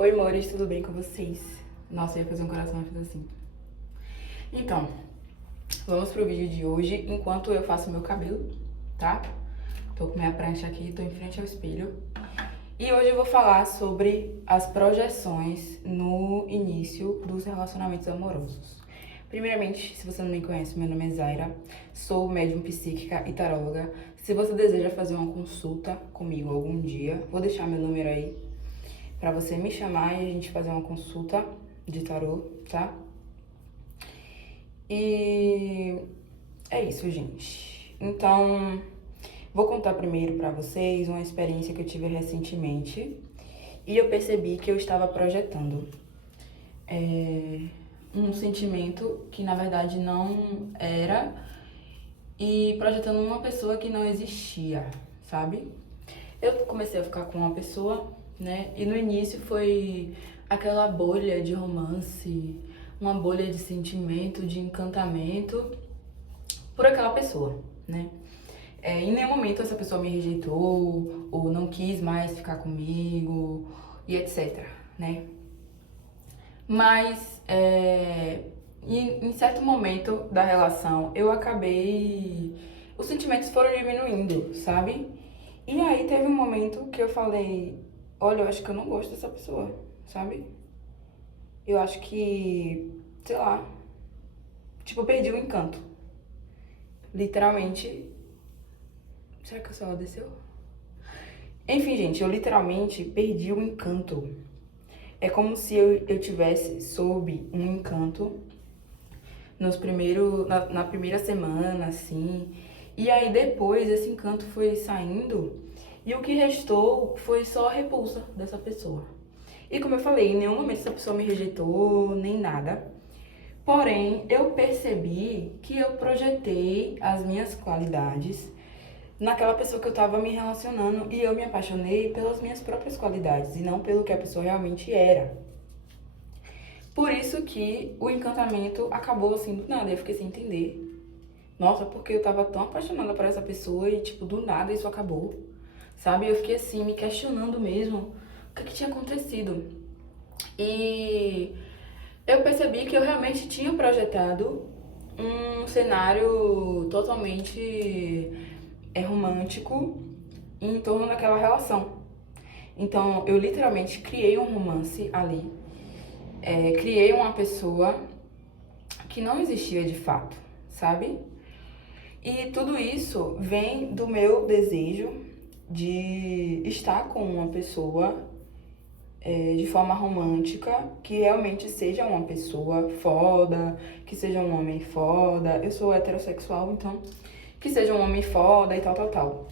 Oi, amores, tudo bem com vocês? Nossa, eu ia fazer um coração, mas fiz assim. Então, vamos pro vídeo de hoje enquanto eu faço meu cabelo, tá? Tô com minha prancha aqui, tô em frente ao espelho. E hoje eu vou falar sobre as projeções no início dos relacionamentos amorosos. Primeiramente, se você não me conhece, meu nome é Zaira, sou médium psíquica e taróloga. Se você deseja fazer uma consulta comigo algum dia, vou deixar meu número aí pra você me chamar e a gente fazer uma consulta de tarô, tá? E é isso, gente. Então, vou contar primeiro pra vocês uma experiência que eu tive recentemente e eu percebi que eu estava projetando um sentimento que na verdade não era e projetando uma pessoa que não existia, sabe? Eu comecei a ficar com uma pessoa, né? E no início foi aquela bolha de romance, uma bolha de sentimento, de encantamento por aquela pessoa, né? Em nenhum momento essa pessoa me rejeitou ou não quis mais ficar comigo e etc, né? Mas em certo momento da relação eu acabei. Os sentimentos foram diminuindo, sabe? E aí teve um momento que eu falei: olha, eu acho que eu não gosto dessa pessoa, sabe? Eu acho que, sei lá, tipo, eu perdi o encanto. Literalmente. Será que o celular desceu? Enfim, gente, eu literalmente perdi o encanto. É como se eu tivesse sob um encanto na primeira semana, assim. E aí depois esse encanto foi saindo e o que restou foi só a repulsa dessa pessoa. E como eu falei, em nenhum momento essa pessoa me rejeitou, nem nada. Porém, eu percebi que eu projetei as minhas qualidades naquela pessoa que eu tava me relacionando e eu me apaixonei pelas minhas próprias qualidades e não pelo que a pessoa realmente era. Por isso que o encantamento acabou assim do nada, eu fiquei sem entender. Nossa, porque eu tava tão apaixonada por essa pessoa e tipo, do nada isso acabou. Sabe? Eu fiquei assim, me questionando mesmo o que tinha acontecido. E eu percebi que eu realmente tinha projetado um cenário totalmente romântico em torno daquela relação. Então, eu literalmente criei um romance ali, criei uma pessoa que não existia de fato, sabe? E tudo isso vem do meu desejo de estar com uma pessoa de forma romântica, que realmente seja uma pessoa foda, que seja um homem foda. Eu sou heterossexual, então que seja um homem foda e tal, tal, tal.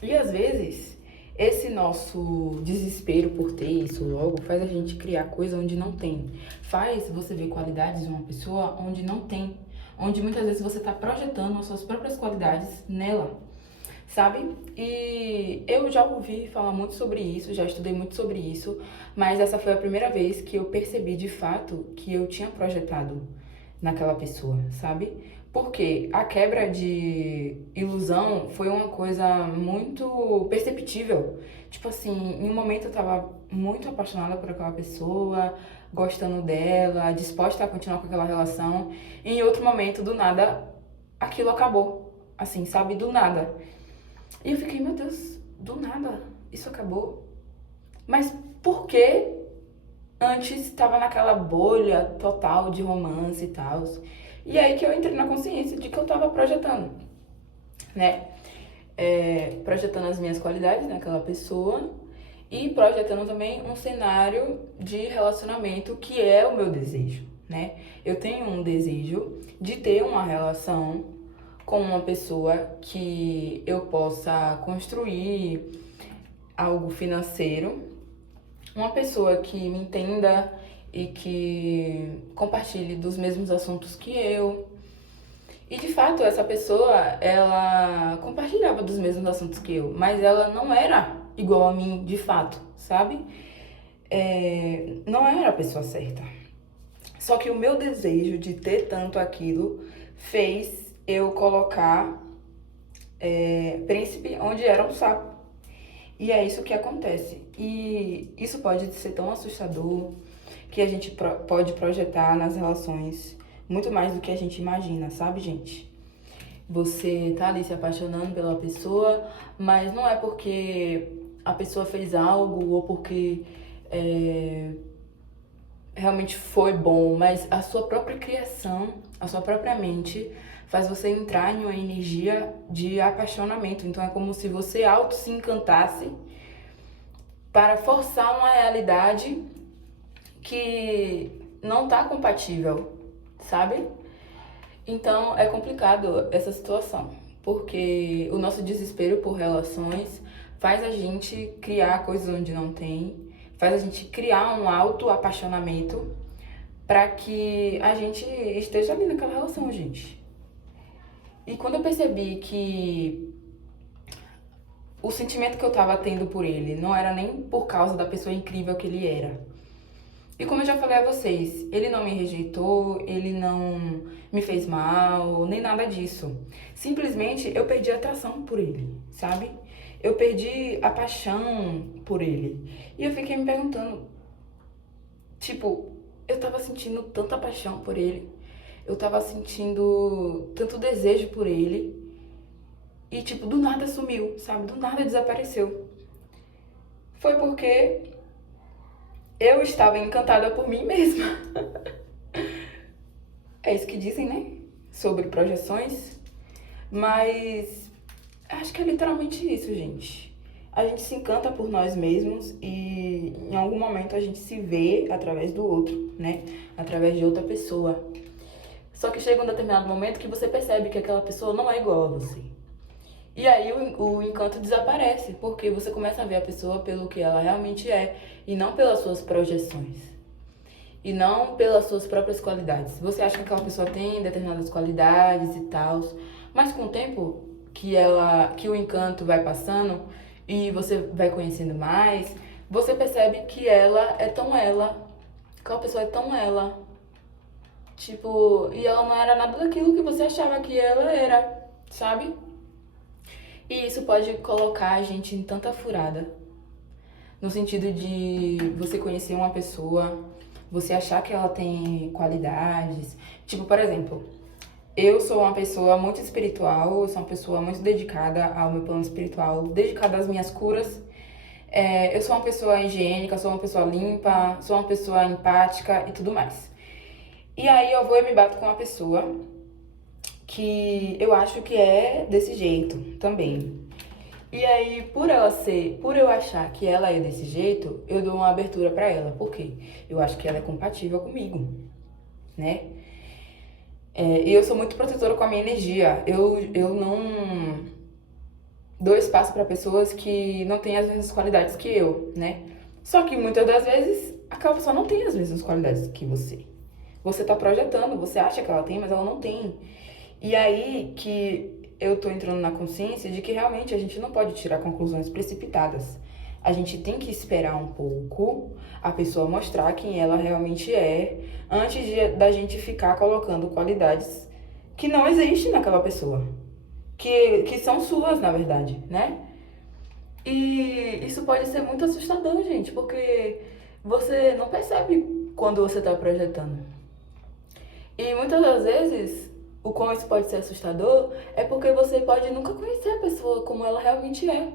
E às vezes, esse nosso desespero por ter isso logo faz a gente criar coisa onde não tem. Faz você ver qualidades de uma pessoa onde não tem. Onde muitas vezes você tá projetando as suas próprias qualidades nela, sabe? E eu já ouvi falar muito sobre isso, já estudei muito sobre isso, mas essa foi a primeira vez que eu percebi de fato que eu tinha projetado naquela pessoa, sabe? Porque a quebra de ilusão foi uma coisa muito perceptível. Tipo assim, em um momento eu tava muito apaixonada por aquela pessoa, gostando dela, disposta a continuar com aquela relação. E em outro momento, do nada, aquilo acabou. Assim, sabe? Do nada. E eu fiquei, meu Deus, do nada, isso acabou. Mas por que antes estava naquela bolha total de romance e tal? E aí que eu entrei na consciência de que eu tava projetando, né? Projetando as minhas qualidades naquela pessoa e projetando também um cenário de relacionamento que é o meu desejo, né? Eu tenho um desejo de ter uma relação com uma pessoa que eu possa construir algo financeiro, uma pessoa que me entenda e que compartilhe dos mesmos assuntos que eu. E de fato, essa pessoa, ela compartilhava dos mesmos assuntos que eu, mas ela não era igual a mim de fato, sabe? Não era a pessoa certa. Só que o meu desejo de ter tanto aquilo fez eu colocar príncipe onde era um sapo. E é isso que acontece. E isso pode ser tão assustador que a gente pode projetar nas relações muito mais do que a gente imagina, sabe, gente? Você tá ali se apaixonando pela pessoa, mas não é porque a pessoa fez algo ou porque realmente foi bom, mas a sua própria criação, a sua própria mente faz você entrar em uma energia de apaixonamento. Então é como se você auto se encantasse para forçar uma realidade que não tá compatível, sabe? Então é complicado essa situação, porque o nosso desespero por relações faz a gente criar coisas onde não tem, faz a gente criar um auto-apaixonamento para que a gente esteja ali naquela relação, gente. E quando eu percebi que o sentimento que eu tava tendo por ele não era nem por causa da pessoa incrível que ele era. E como eu já falei a vocês, ele não me rejeitou, ele não me fez mal, nem nada disso. Simplesmente eu perdi a atração por ele, sabe? Eu perdi a paixão por ele. E eu fiquei me perguntando, tipo, eu tava sentindo tanta paixão por ele, eu tava sentindo tanto desejo por ele, e tipo, do nada sumiu, sabe? Do nada desapareceu. Foi porque eu estava encantada por mim mesma. É isso que dizem, né? Sobre projeções. Mas acho que é literalmente isso, gente. A gente se encanta por nós mesmos e em algum momento a gente se vê através do outro, né? Através de outra pessoa. Só que chega um determinado momento que você percebe que aquela pessoa não é igual a você. E aí o encanto desaparece, porque você começa a ver a pessoa pelo que ela realmente é e não pelas suas projeções. E não pelas suas próprias qualidades. Você acha que aquela pessoa tem determinadas qualidades e tal, mas com o tempo que o encanto vai passando e você vai conhecendo mais, você percebe que ela é tão ela, que aquela pessoa é tão ela. Tipo, e ela não era nada daquilo que você achava que ela era, sabe? E isso pode colocar a gente em tanta furada. No sentido de você conhecer uma pessoa, você achar que ela tem qualidades. Tipo, por exemplo, eu sou uma pessoa muito espiritual, eu sou uma pessoa muito dedicada ao meu plano espiritual, dedicada às minhas curas. Eu sou uma pessoa higiênica, sou uma pessoa limpa, sou uma pessoa empática e tudo mais. E aí eu vou e me bato com uma pessoa que eu acho que é desse jeito também. E aí, por eu achar que ela é desse jeito, eu dou uma abertura pra ela. Por quê? Eu acho que ela é compatível comigo, né? E eu sou muito protetora com a minha energia. Eu não dou espaço pra pessoas que não têm as mesmas qualidades que eu, né? Só que muitas das vezes, aquela pessoa não tem as mesmas qualidades que você. Você tá projetando, você acha que ela tem, mas ela não tem. E aí que eu tô entrando na consciência de que realmente a gente não pode tirar conclusões precipitadas. A gente tem que esperar um pouco a pessoa mostrar quem ela realmente é, antes da gente ficar colocando qualidades que não existem naquela pessoa. Que são suas, na verdade, né? E isso pode ser muito assustador, gente, porque você não percebe quando você tá projetando. E muitas das vezes, o quão isso pode ser assustador é porque você pode nunca conhecer a pessoa como ela realmente é.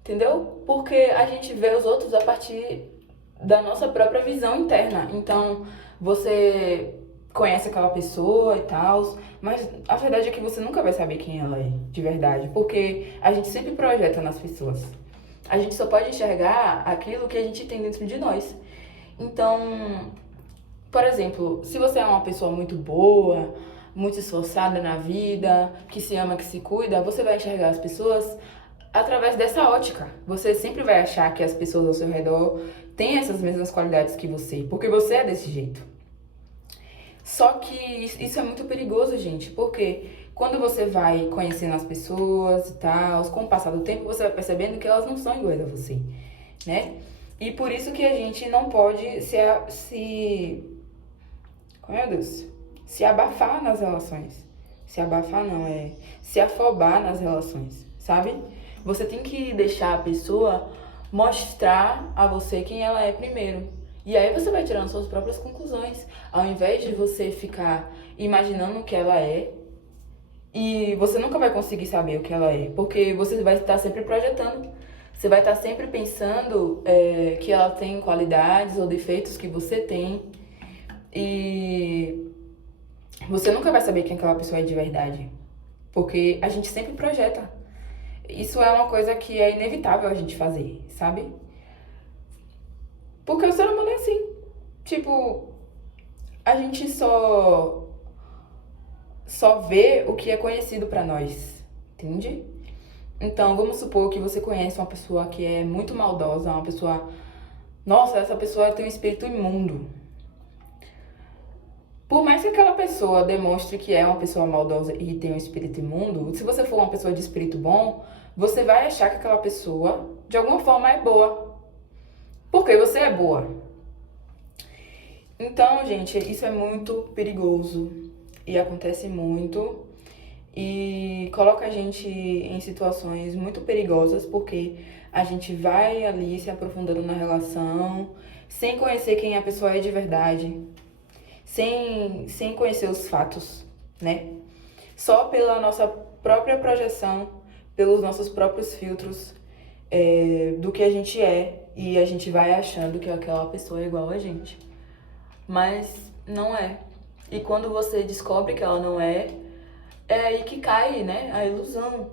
Entendeu? Porque a gente vê os outros a partir da nossa própria visão interna. Então, você conhece aquela pessoa e tal, mas a verdade é que você nunca vai saber quem ela é, de verdade. Porque a gente sempre projeta nas pessoas. A gente só pode enxergar aquilo que a gente tem dentro de nós. Então, por exemplo, se você é uma pessoa muito boa, muito esforçada na vida, que se ama, que se cuida, você vai enxergar as pessoas através dessa ótica. Você sempre vai achar que as pessoas ao seu redor têm essas mesmas qualidades que você, porque você é desse jeito. Só que isso é muito perigoso, gente, porque quando você vai conhecendo as pessoas e tal, com o passar do tempo, você vai percebendo que elas não são iguais a você, né? E por isso que a gente não pode meu Deus, se abafar nas relações. Se abafar não, se afobar nas relações, sabe? Você tem que deixar a pessoa mostrar a você quem ela é primeiro. E aí você vai tirando suas próprias conclusões. Ao invés de você ficar imaginando o que ela é, e você nunca vai conseguir saber o que ela é, porque você vai estar sempre projetando. Você vai estar sempre pensando que ela tem qualidades ou defeitos que você tem. E você nunca vai saber quem aquela pessoa é de verdade. Porque a gente sempre projeta. Isso é uma coisa que é inevitável a gente fazer, sabe? Porque o ser humano é assim. Tipo, a gente só vê o que é conhecido pra nós, entende? Então, vamos supor que você conhece uma pessoa que é muito maldosa, uma pessoa... Nossa, essa pessoa tem um espírito imundo. Por mais que aquela pessoa demonstre que é uma pessoa maldosa e tem um espírito imundo, se você for uma pessoa de espírito bom, você vai achar que aquela pessoa, de alguma forma, é boa. Porque você é boa. Então, gente, isso é muito perigoso. E acontece muito. E coloca a gente em situações muito perigosas, porque a gente vai ali se aprofundando na relação, sem conhecer quem a pessoa é de verdade, sem conhecer os fatos, né? Só pela nossa própria projeção, pelos nossos próprios filtros do que a gente é, e a gente vai achando que aquela pessoa é igual a gente. Mas não é. E quando você descobre que ela não é, é aí que cai, né, a ilusão.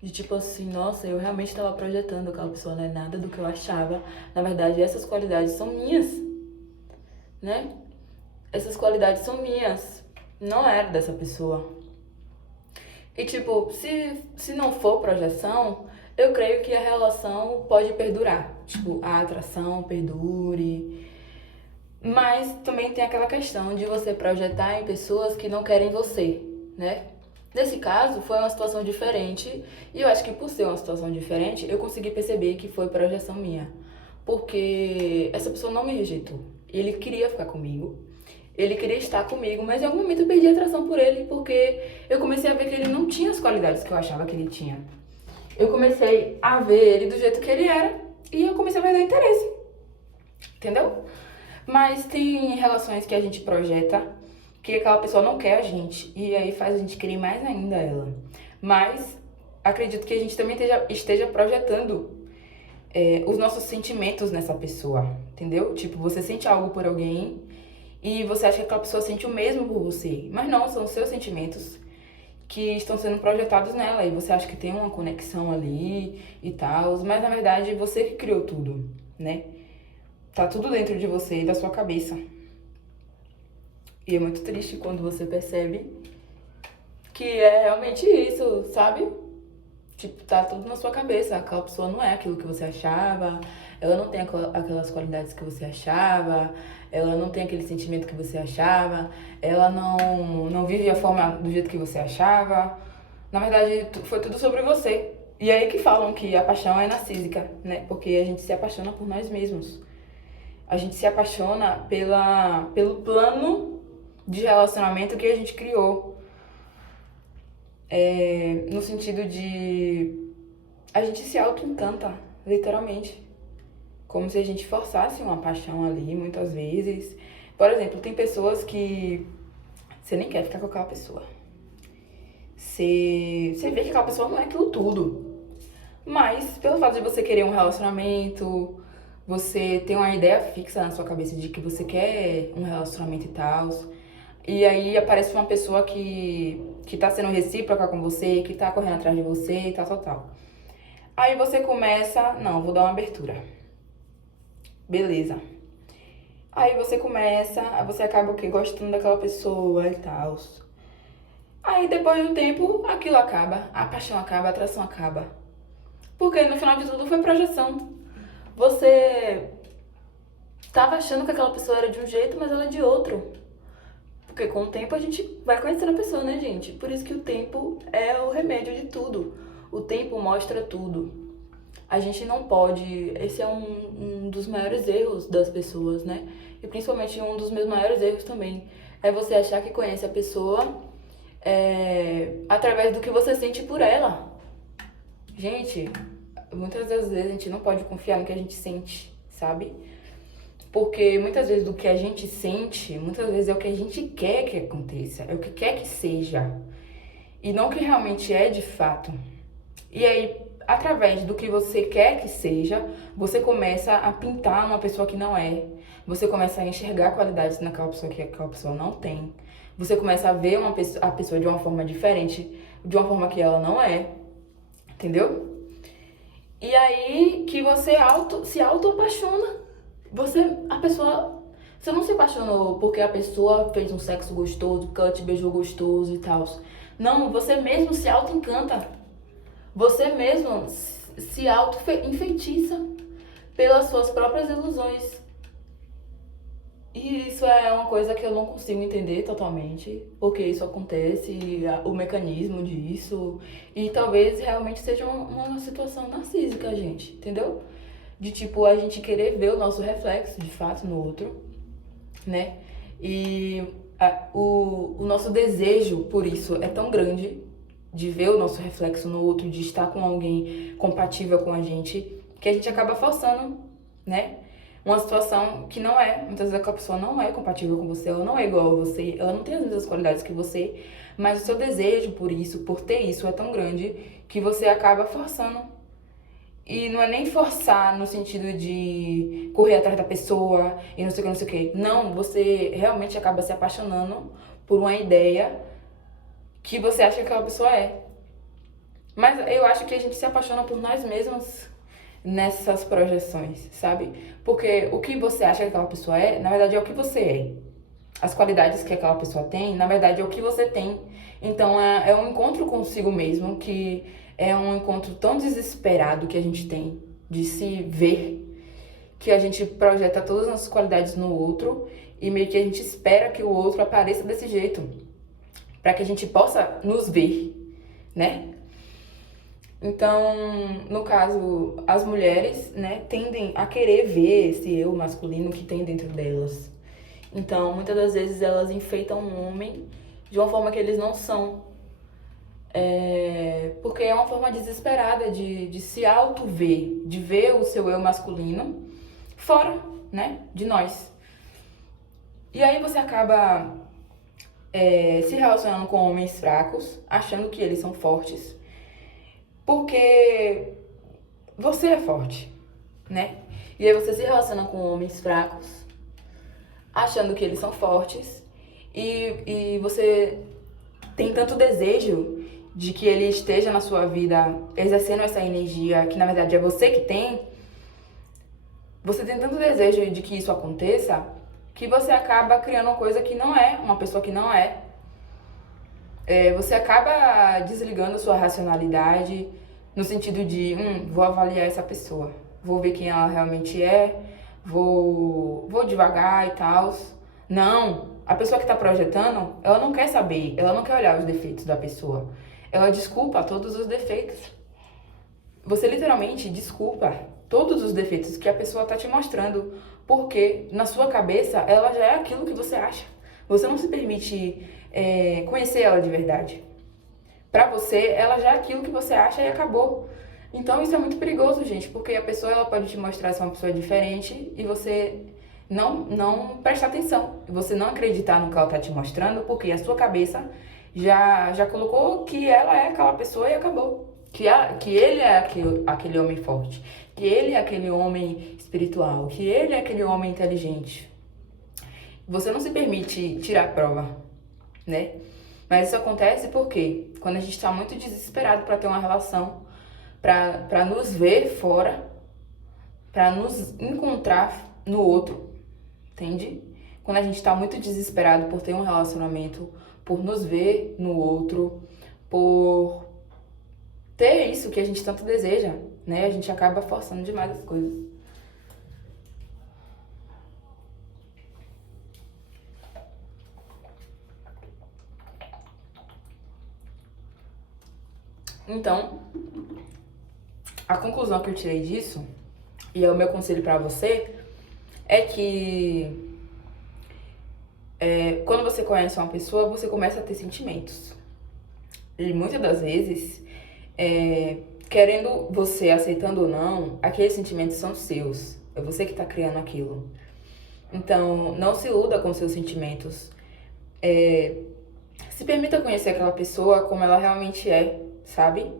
De tipo assim, nossa, eu realmente estava projetando aquela pessoa, não é nada do que eu achava. Na verdade, essas qualidades são minhas, né? Essas qualidades são minhas, não era dessa pessoa. E tipo, se não for projeção, eu creio que a relação pode perdurar. Tipo, a atração perdure. Mas também tem aquela questão de você projetar em pessoas que não querem você, né? Nesse caso, foi uma situação diferente, e eu acho que por ser uma situação diferente, eu consegui perceber que foi projeção minha. Porque essa pessoa não me rejeitou. Ele queria ficar comigo, ele queria estar comigo, mas em algum momento eu perdi a atração por ele, porque eu comecei a ver que ele não tinha as qualidades que eu achava que ele tinha. Eu comecei a ver ele do jeito que ele era, e eu comecei a perder interesse. Entendeu? Mas tem relações que a gente projeta que aquela pessoa não quer a gente, e aí faz a gente querer mais ainda ela. Mas acredito que a gente também esteja projetando os nossos sentimentos nessa pessoa, entendeu? Tipo, você sente algo por alguém e você acha que aquela pessoa sente o mesmo por você, mas não, são os seus sentimentos que estão sendo projetados nela, e você acha que tem uma conexão ali e tal, mas na verdade você que criou tudo, né? Tá tudo dentro de você e da sua cabeça. E é muito triste quando você percebe que é realmente isso, sabe? Tipo, tá tudo na sua cabeça. Aquela pessoa não é aquilo que você achava, ela não tem aquelas qualidades que você achava, ela não tem aquele sentimento que você achava, ela não vive a forma do jeito que você achava. Na verdade, foi tudo sobre você. E é aí que falam que a paixão é narcísica, né? Porque a gente se apaixona por nós mesmos. A gente se apaixona pelo plano de relacionamento que a gente criou. No sentido de... A gente se auto-encanta, literalmente. Como se a gente forçasse uma paixão ali, muitas vezes. Por exemplo, tem pessoas que você nem quer ficar com aquela pessoa. Você vê que aquela pessoa não é aquilo tudo. Mas, pelo fato de você querer um relacionamento, você tem uma ideia fixa na sua cabeça de que você quer um relacionamento e tal. E aí aparece uma pessoa que tá sendo recíproca com você, que tá correndo atrás de você e tal, tal, tal. Aí você começa, não, vou dar uma abertura. Beleza. Aí você começa, você acaba o quê? Gostando daquela pessoa e tal. Aí depois de um tempo, aquilo acaba, a paixão acaba, a atração acaba. Porque no final de tudo foi projeção. Você tava achando que aquela pessoa era de um jeito, mas ela é de outro. Porque com o tempo a gente vai conhecendo a pessoa, né, gente? Por isso que o tempo é o remédio de tudo. O tempo mostra tudo. A gente não pode... Esse é um dos maiores erros das pessoas, né? E principalmente um dos meus maiores erros também. É você achar que conhece a pessoa através do que você sente por ela. Gente, muitas das vezes a gente não pode confiar no que a gente sente, sabe? Porque muitas vezes do que a gente sente, muitas vezes é o que a gente quer que aconteça, é o que quer que seja, e não o que realmente é de fato. E aí, através do que você quer que seja, você começa a pintar uma pessoa que não é. Você começa a enxergar qualidades naquela pessoa que aquela pessoa não tem. Você começa a ver a pessoa de uma forma diferente, de uma forma que ela não é. Entendeu? E aí que você se auto-apaixona. Você não se apaixonou porque a pessoa fez um sexo gostoso, porque ela te beijou gostoso e tal. Não, você mesmo se auto-encanta. Você mesmo se auto-enfeitiça pelas suas próprias ilusões. E isso é uma coisa que eu não consigo entender totalmente, porque isso acontece, o mecanismo disso, e talvez realmente seja uma situação narcísica, gente, entendeu? De tipo, a gente querer ver o nosso reflexo, de fato, no outro, né? E o nosso desejo por isso é tão grande, de ver o nosso reflexo no outro, de estar com alguém compatível com a gente, que a gente acaba forçando, né? Uma situação que não é. Muitas vezes aquela pessoa não é compatível com você, ela não é igual a você, ela não tem as mesmas qualidades que você, mas o seu desejo por isso, por ter isso, é tão grande que você acaba forçando. E não é nem forçar no sentido de correr atrás da pessoa e não sei o que, não sei o que. Não, você realmente acaba se apaixonando por uma ideia que você acha que aquela pessoa é. Mas eu acho que a gente se apaixona por nós mesmos nessas projeções, sabe? Porque o que você acha que aquela pessoa é, na verdade é o que você é. As qualidades que aquela pessoa tem, na verdade é o que você tem. Então é um encontro consigo mesmo, que é um encontro tão desesperado que a gente tem de se ver, que a gente projeta todas as nossas qualidades no outro e meio que a gente espera que o outro apareça desse jeito, para que a gente possa nos ver, né? Então, no caso, as mulheres, né, tendem a querer ver esse eu masculino que tem dentro delas. Então, muitas das vezes elas enfeitam um homem de uma forma que eles não são. Porque é uma forma desesperada de se auto-ver, de ver o seu eu masculino fora, né, de nós. E aí você acaba se relacionando com homens fracos, achando que eles são fortes, porque você é forte, né? E aí você se relaciona com homens fracos, achando que eles são fortes, e você tem tanto desejo de que ele esteja na sua vida exercendo essa energia, que na verdade é você que tem. Você tem tanto desejo de que isso aconteça, que você acaba criando uma coisa que não é, uma pessoa que não é. Você acaba desligando a sua racionalidade no sentido de, vou avaliar essa pessoa, vou ver quem ela realmente é, vou devagar e tal. Não, a pessoa que está projetando, ela não quer saber, ela não quer olhar os defeitos da pessoa. Ela desculpa todos os defeitos. Você literalmente desculpa todos os defeitos que a pessoa está te mostrando, porque na sua cabeça ela já é aquilo que você acha. Você não se permite conhecer ela de verdade. Pra você, ela já é aquilo que você acha e acabou. Então isso é muito perigoso, gente, porque a pessoa ela pode te mostrar ser uma pessoa diferente e você não prestar atenção. Você não acreditar no que ela tá te mostrando, porque a sua cabeça já colocou que ela é aquela pessoa e acabou. Que ele é aquele homem forte, que ele é aquele homem espiritual, que ele é aquele homem inteligente. Você não se permite tirar a prova, né? Mas isso acontece porque quando a gente está muito desesperado para ter uma relação, para nos ver fora, para nos encontrar no outro, entende? Quando a gente está muito desesperado por ter um relacionamento, por nos ver no outro, por ter isso que a gente tanto deseja, né? A gente acaba forçando demais as coisas. Então, a conclusão que eu tirei disso, e é o meu conselho pra você, é que quando você conhece uma pessoa, você começa a ter sentimentos. E muitas das vezes, querendo você, aceitando ou não, aqueles sentimentos são seus. É você que tá criando aquilo. Então, não se iluda com seus sentimentos. Se permita conhecer aquela pessoa como ela realmente é, sabe?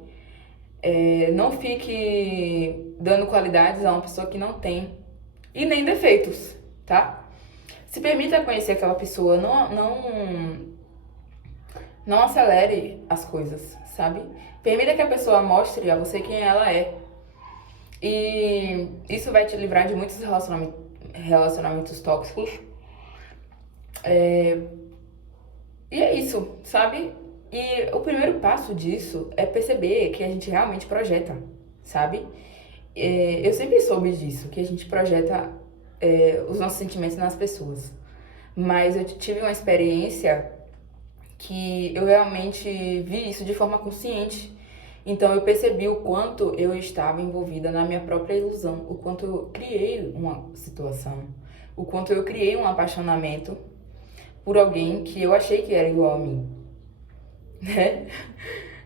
Não fique dando qualidades a uma pessoa que não tem. E nem defeitos, tá? Se permita conhecer aquela pessoa. Não acelere as coisas, sabe? Permita que a pessoa mostre a você quem ela é. E isso vai te livrar de muitos relacionamentos tóxicos. E é isso, sabe? E o primeiro passo disso é perceber que a gente realmente projeta, sabe? Eu sempre soube disso, que a gente projeta os nossos sentimentos nas pessoas. Mas eu tive uma experiência que eu realmente vi isso de forma consciente. Então eu percebi o quanto eu estava envolvida na minha própria ilusão, o quanto eu criei uma situação, o quanto eu criei um apaixonamento por alguém que eu achei que era igual a mim, né?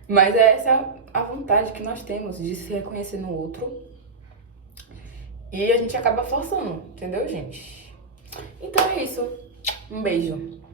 Mas é essa a vontade que nós temos de se reconhecer no outro e a gente acaba forçando, entendeu, gente? Então é isso. Um beijo.